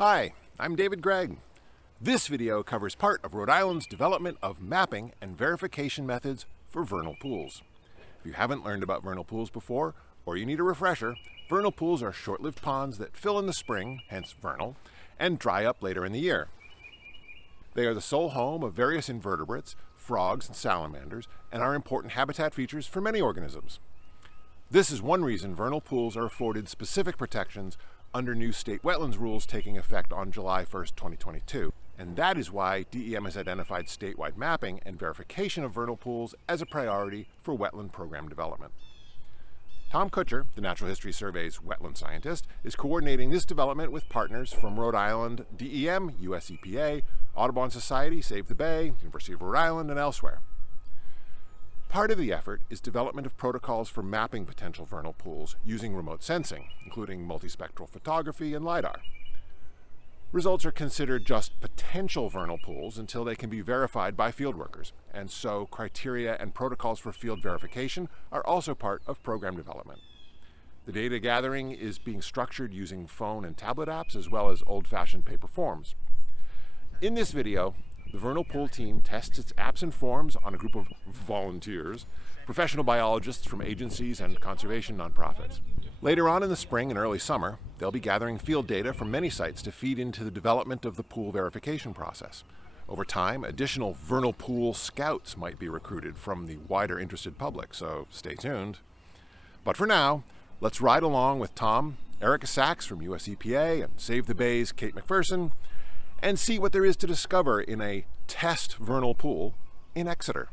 Hi, I'm David Gregg. This video covers part of Rhode Island's development of mapping and verification methods for vernal pools. If you haven't learned about vernal pools before, or you need a refresher, vernal pools are short-lived ponds that fill in the spring, hence vernal, and dry up later in the year. They are the sole home of various invertebrates, frogs, and salamanders, and are important habitat features for many organisms. This is one reason vernal pools are afforded specific protections under new state wetlands rules taking effect on July 1st, 2022. And that is why DEM has identified statewide mapping and verification of vernal pools as a priority for wetland program development. Tom Kutcher, the Natural History Survey's wetland scientist, is coordinating this development with partners from Rhode Island, DEM, USEPA, Audubon Society, Save the Bay, University of Rhode Island, and elsewhere. Part of the effort is development of protocols for mapping potential vernal pools using remote sensing, including multispectral photography and LiDAR. Results are considered just potential vernal pools until they can be verified by field workers, and so criteria and protocols for field verification are also part of program development. The data gathering is being structured using phone and tablet apps as well as old-fashioned paper forms. In this video, the vernal pool team tests its apps and forms on a group of volunteers, professional biologists from agencies and conservation nonprofits. Later on in the spring and early summer, they'll be gathering field data from many sites to feed into the development of the pool verification process. Over time, additional vernal pool scouts might be recruited from the wider interested public, so stay tuned. But for now, let's ride along with Tom, Erica Sachs from USEPA, and Save the Bay's Kate McPherson, and see what there is to discover in a test vernal pool in Exeter.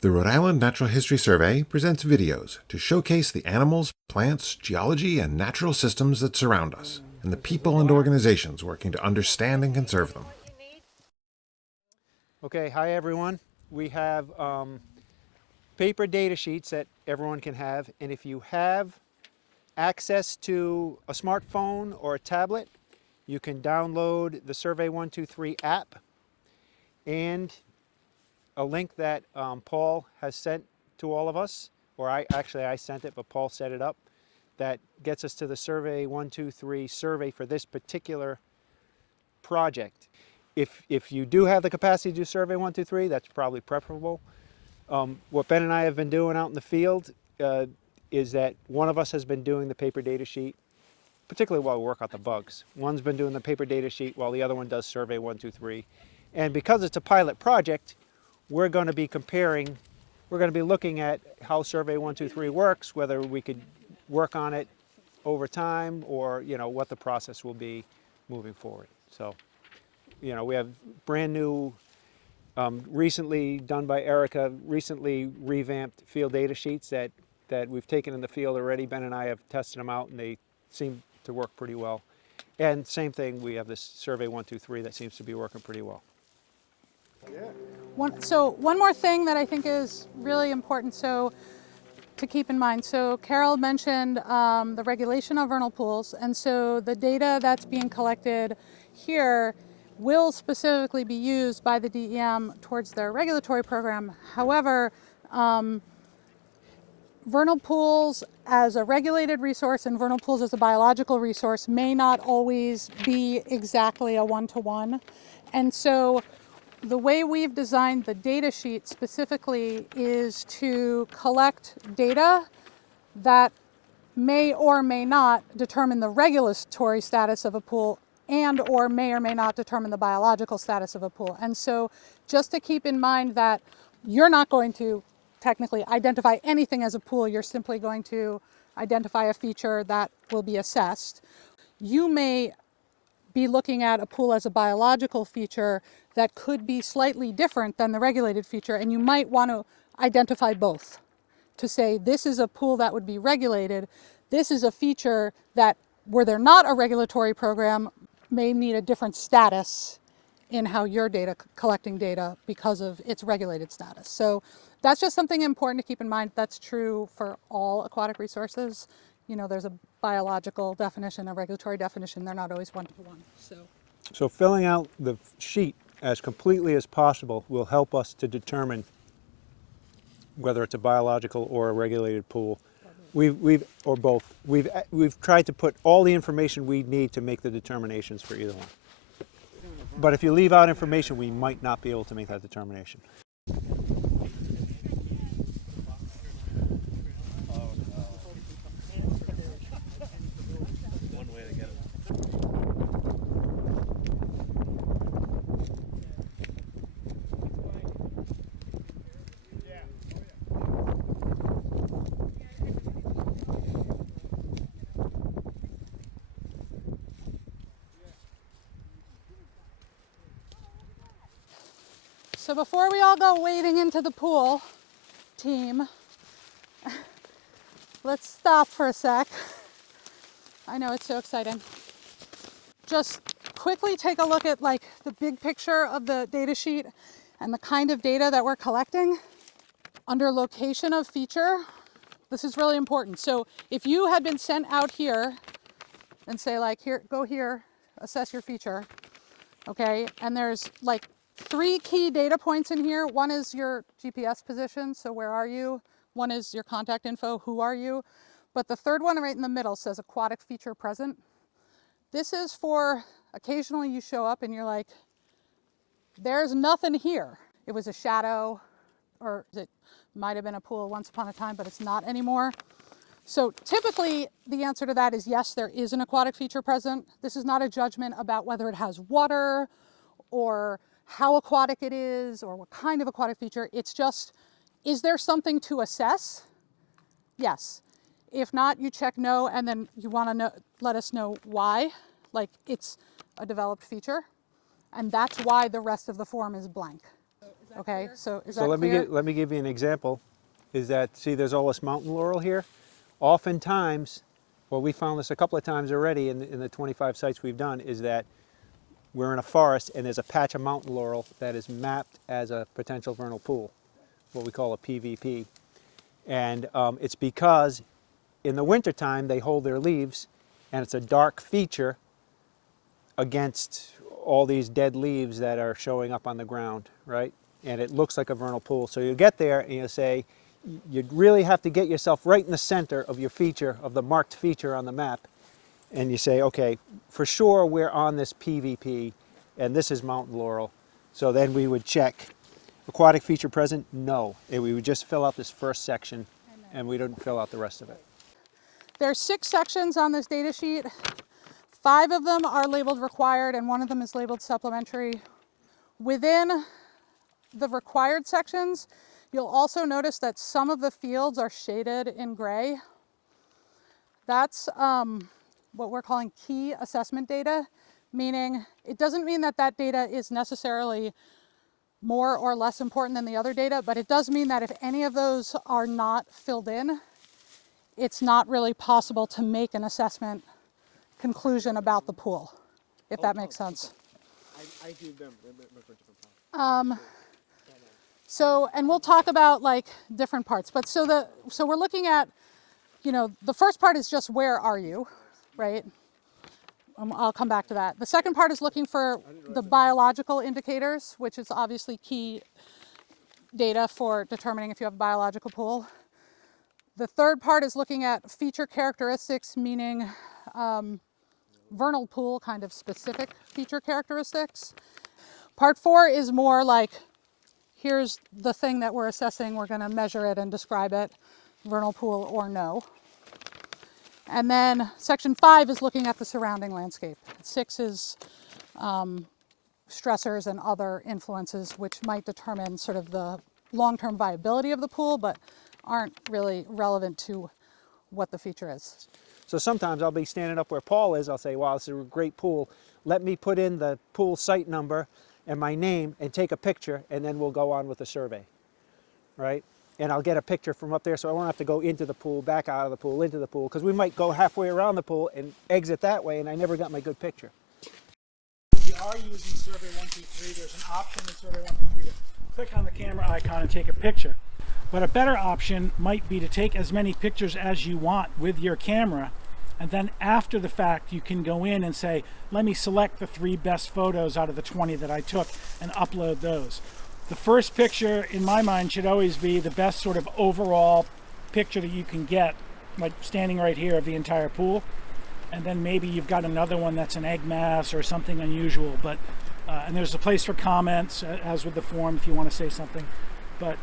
The Rhode Island Natural History Survey presents videos to showcase the animals, plants, geology, and natural systems that surround us, and the people and organizations working to understand and conserve them. Okay, hi everyone. We have paper data sheets that everyone can have, and if you have access to a smartphone or a tablet, you can download the Survey 123 app and a link that Paul has sent to all of us, or I sent it, but Paul set it up, that gets us to the Survey 123 survey for this particular project. If you do have the capacity to do Survey 123, that's probably preferable. What Ben and I have been doing out in the field is that one of us has been doing the paper data sheet, particularly while we work out the bugs. One's been doing the paper data sheet while the other one does Survey 123. And because it's a pilot project, we're going to be looking at how Survey 123 works, whether we could work on it over time, or what the process will be moving forward. So, we have brand new, recently done by Erica, recently revamped field data sheets that we've taken in the field already. Ben and I have tested them out, and they seem to work pretty well. And same thing, we have this Survey 123 that seems to be working pretty well. Yeah. One more thing that I think is really important to keep in mind. So Carol mentioned the regulation of vernal pools, and so the data that's being collected here will specifically be used by the DEM towards their regulatory program. However, vernal pools as a regulated resource and vernal pools as a biological resource may not always be exactly a one-to-one. And so the way we've designed the data sheet specifically is to collect data that may or may not determine the regulatory status of a pool and or may not determine the biological status of a pool. And so just to keep in mind that you're not going to technically identify anything as a pool, you're simply going to identify a feature that will be assessed. You may be looking at a pool as a biological feature that could be slightly different than the regulated feature, and you might want to identify both to say this is a pool that would be regulated, this is a feature that, were there not a regulatory program, may need a different status in how you're collecting data because of its regulated status. So that's just something important to keep in mind. That's true for all aquatic resources. There's a biological definition, a regulatory definition. They're not always one-to-one. So filling out the sheet as completely as possible will help us to determine whether it's a biological or a regulated pool Or both. We've tried to put all the information we need to make the determinations for either one. But if you leave out information, we might not be able to make that determination. So before we all go wading into the pool, team, let's stop for a sec. I know it's so exciting. Just quickly take a look at like the big picture of the data sheet and the kind of data that we're collecting. Under location of feature, this is really important. So if you had been sent out here and say like, here, go here, assess your feature, okay? And there's like 3 key data points in here. One is your GPS position, so where are you? One is your contact info, who are you? But the third one right in the middle says aquatic feature present. This is for occasionally you show up and you're like, there's nothing here. It was a shadow, or it might have been a pool once upon a time, but it's not anymore. So typically the answer to that is yes, there is an aquatic feature present. This is not a judgment about whether it has water or how aquatic it is or what kind of aquatic feature. It's just, is there something to assess? Yes. If not, you check no, and then you want to know, let us know why. Like it's a developed feature, and that's why the rest of the form is blank. Okay, so is that clear? Let me give you an example. Is that, see there's all this mountain laurel here? Oftentimes, well we found this a couple of times already in the 25 sites we've done, is that we're in a forest and there's a patch of mountain laurel that is mapped as a potential vernal pool, what we call a PVP. And it's because in the wintertime they hold their leaves and it's a dark feature against all these dead leaves that are showing up on the ground, right? And it looks like a vernal pool. So you get there and you say, you really have to get yourself right in the center of your feature, of the marked feature on the map. And you say, okay, for sure we're on this PVP and this is mountain laurel. So then we would check, aquatic feature present? No. And we would just fill out this first section and we didn't fill out the rest of it. There's 6 sections on this data sheet. 5 of them are labeled required and 1 of them is labeled supplementary. Within the required sections, you'll also notice that some of the fields are shaded in gray. That's what we're calling key assessment data, meaning it doesn't mean that that data is necessarily more or less important than the other data, but it does mean that if any of those are not filled in, it's not really possible to make an assessment conclusion about the pool, if that makes sense. I do them for different parts. So, and we'll talk about like different parts, but so we're looking at, you know, the first part is just where are you, right? I'll come back to that. The second part is looking for the biological indicators, which is obviously key data for determining if you have a biological pool. The third part is looking at feature characteristics, meaning vernal pool kind of specific feature characteristics. Part 4 is more like, here's the thing that we're assessing, we're going to measure it and describe it, vernal pool or no. And then section 5 is looking at the surrounding landscape. 6 is stressors and other influences which might determine sort of the long-term viability of the pool, but aren't really relevant to what the feature is. So sometimes I'll be standing up where Paul is, I'll say, wow, this is a great pool. Let me put in the pool site number and my name and take a picture, and then we'll go on with the survey, right? And I'll get a picture from up there so I won't have to go into the pool, back out of the pool, into the pool, because we might go halfway around the pool and exit that way and I never got my good picture. If you are using Survey 123, there's an option in Survey 123 to click on the camera icon and take a picture. But a better option might be to take as many pictures as you want with your camera, and then after the fact you can go in and say, let me select the 3 best photos out of the 20 that I took and upload those. The first picture in my mind should always be the best sort of overall picture that you can get like standing right here of the entire pool, and then maybe you've got another one that's an egg mass or something unusual. But and there's a place for comments, as with the form, if you want to say something. But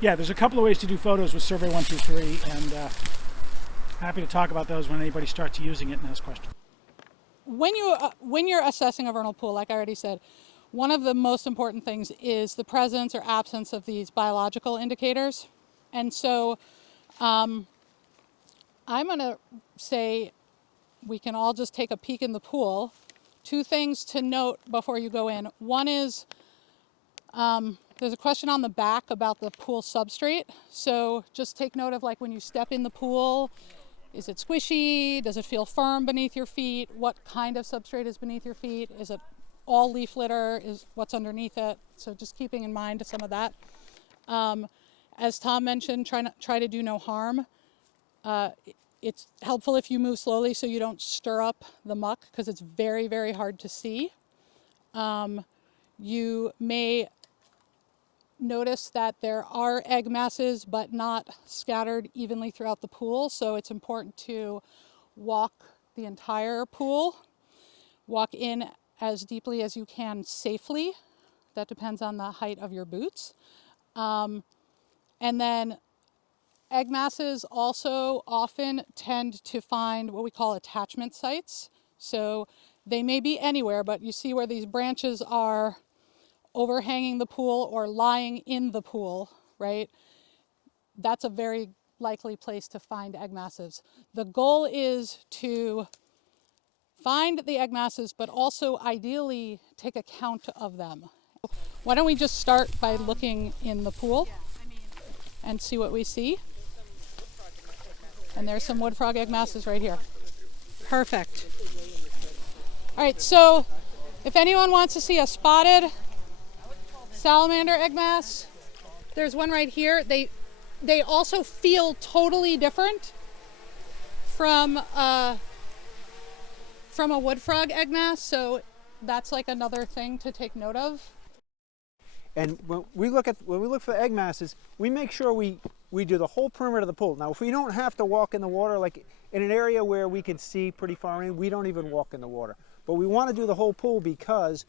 yeah, there's a couple of ways to do photos with Survey 123, and happy to talk about those when anybody starts using it and has questions. When you're assessing a vernal pool, like I already said, one of the most important things is the presence or absence of these biological indicators. And so I'm going to say we can all just take a peek in the pool. Two things to note before you go in. One is there's a question on the back about the pool substrate. So just take note of, like, when you step in the pool, is it squishy? Does it feel firm beneath your feet? What kind of substrate is beneath your feet? Is it all leaf litter? Is what's underneath it? So just keeping in mind some of that. As Tom mentioned, try to do no harm. It's helpful if you move slowly so you don't stir up the muck, because it's very, very hard to see. You may notice that there are egg masses, but not scattered evenly throughout the pool. So it's important to walk the entire pool. Walk in as deeply as you can safely. That depends on the height of your boots. And then egg masses also often tend to find what we call attachment sites. So they may be anywhere, but you see where these branches are overhanging the pool or lying in the pool, right? That's a very likely place to find egg masses. The goal is to find the egg masses, but also ideally take a count of them. Why don't we just start by looking in the pool and see what we see? And there's some wood frog egg masses right here. Perfect. All right, so if anyone wants to see a spotted salamander egg mass, there's one right here. They also feel totally different from a wood frog egg mass, so that's like another thing to take note of. And when we look for egg masses, we make sure we do the whole perimeter of the pool. Now, if we don't have to walk in the water, like in an area where we can see pretty far in, we don't even walk in the water. But we want to do the whole pool because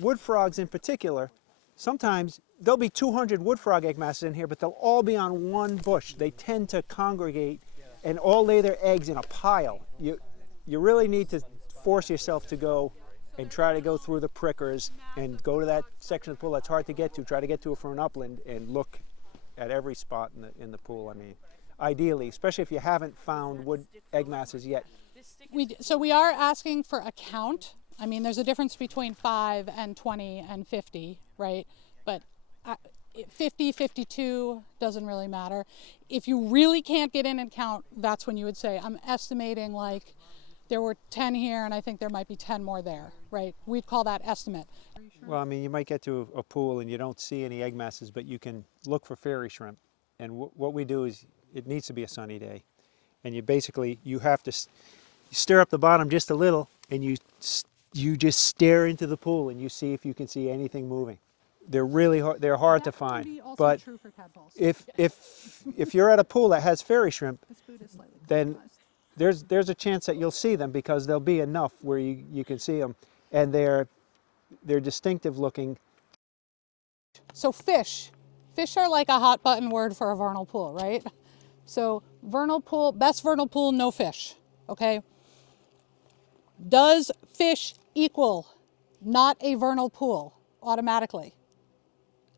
wood frogs in particular, sometimes there'll be 200 wood frog egg masses in here, but they'll all be on one bush. They tend to congregate and all lay their eggs in a pile. You really need to force yourself to go and try to go through the prickers and go to that section of the pool that's hard to get to. Try to get to it from an upland and look at every spot in the pool. I mean, ideally, especially if you haven't found wood egg masses yet. So we are asking for a count. I mean, there's a difference between 5 and 20 and 50, right? But 50, 52 doesn't really matter. If you really can't get in and count, that's when you would say, I'm estimating like there were 10 here and I think there might be 10 more there, right? We'd call that estimate. Well, I mean, you might get to a pool and you don't see any egg masses, but you can look for fairy shrimp. And what we do is, it needs to be a sunny day. And you have to stir up the bottom just a little, and you just stare into the pool and you see if you can see anything moving. They're really hard, they're hard to find. But true for tadpoles. if you're at a pool that has fairy shrimp, then there's a chance that you'll see them, because there'll be enough where you can see them, and they're distinctive looking. So fish are like a hot button word for a vernal pool, right? So vernal pool, best vernal pool, no fish, okay? Does fish equal not a vernal pool automatically?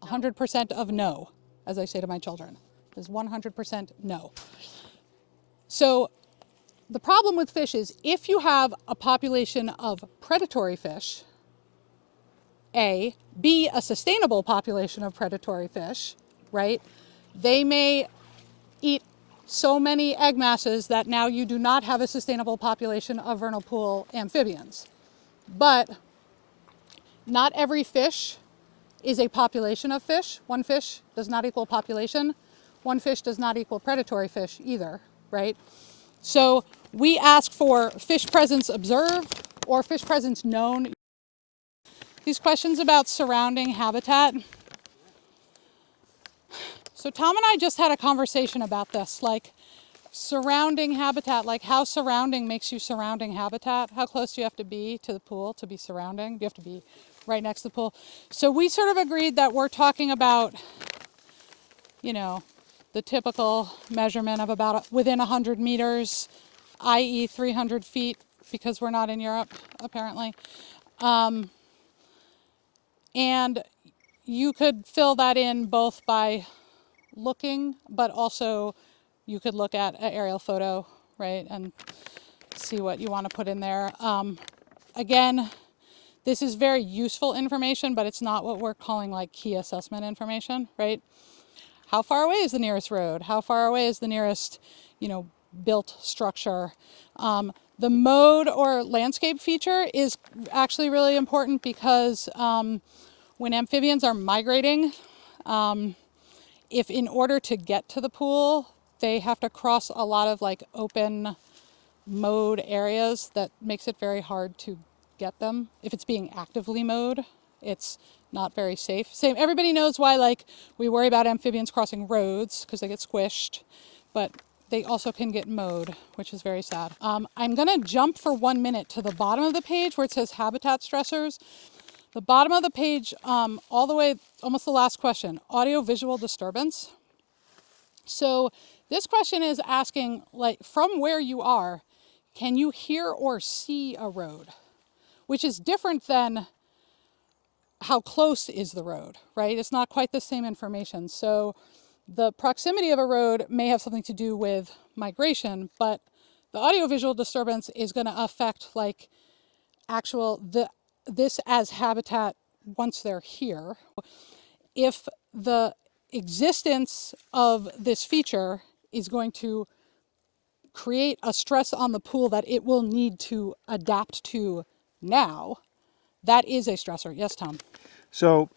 100% of no, as I say to my children, is 100% no. So the problem with fish is, if you have a population of predatory fish, A, a sustainable population of predatory fish, right? They may eat so many egg masses that now you do not have a sustainable population of vernal pool amphibians. But not every fish is a population of fish. One fish does not equal population. One fish does not equal predatory fish either, right? So we ask for fish presence observed or fish presence known. These questions about surrounding habitat. So Tom and I just had a conversation about this. Like, surrounding habitat, like how surrounding makes you surrounding habitat. How close do you have to be to the pool to be surrounding? Do you have to be right next to the pool? So we sort of agreed that we're talking about, you know, the typical measurement of about within 100 meters, i.e. 300 feet, because we're not in Europe, apparently. And you could fill that in both by looking, but also you could look at an aerial photo, right, and see what you want to put in there. Again, this is very useful information, but it's not what we're calling like key assessment information, right? How far away is the nearest road? How far away is the nearest, you know, built structure? The mode or landscape feature is actually really important because when amphibians are migrating, if in order to get to the pool, they have to cross a lot of like open mowed areas, that makes it very hard to get them. If it's being actively mowed, it's not very safe. Same, everybody knows why like we worry about amphibians crossing roads because they get squished, but they also can get mowed, which is very sad. I'm gonna jump for 1 minute to the bottom of the page where it says habitat stressors. The bottom of the page, all the way, almost the last question, audio-visual disturbance. So this question is asking, like, from where you are, can you hear or see a road? Which is different than how close is the road, right? It's not quite the same information. So the proximity of a road may have something to do with migration, but the audio-visual disturbance is going to affect like this as habitat once they're here. If the existence of this feature is going to create a stress on the pool that it will need to adapt to now, that is a stressor. Yes, Tom? So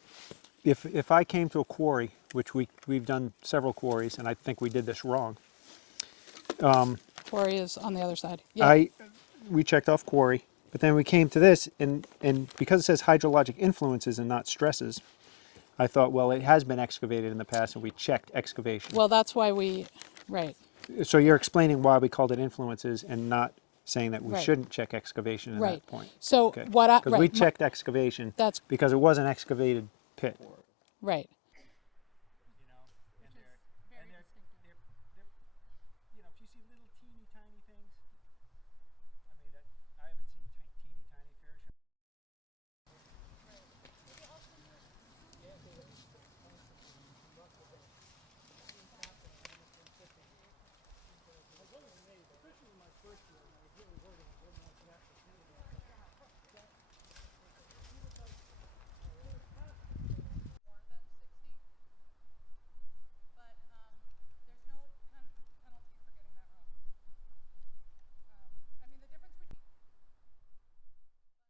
if I came to a quarry, which we've done several quarries, and I think we did this wrong. Quarry is on the other side. Yeah. We checked off quarry, but then we came to this, and because it says hydrologic influences and not stresses, I thought, well, it has been excavated in the past, and we checked excavation. Well, that's why right. So you're explaining why we called it influences and not saying that we Right. shouldn't check excavation at Right. that point. So Okay. what I, Because we checked excavation that's because it was an excavated pit. right.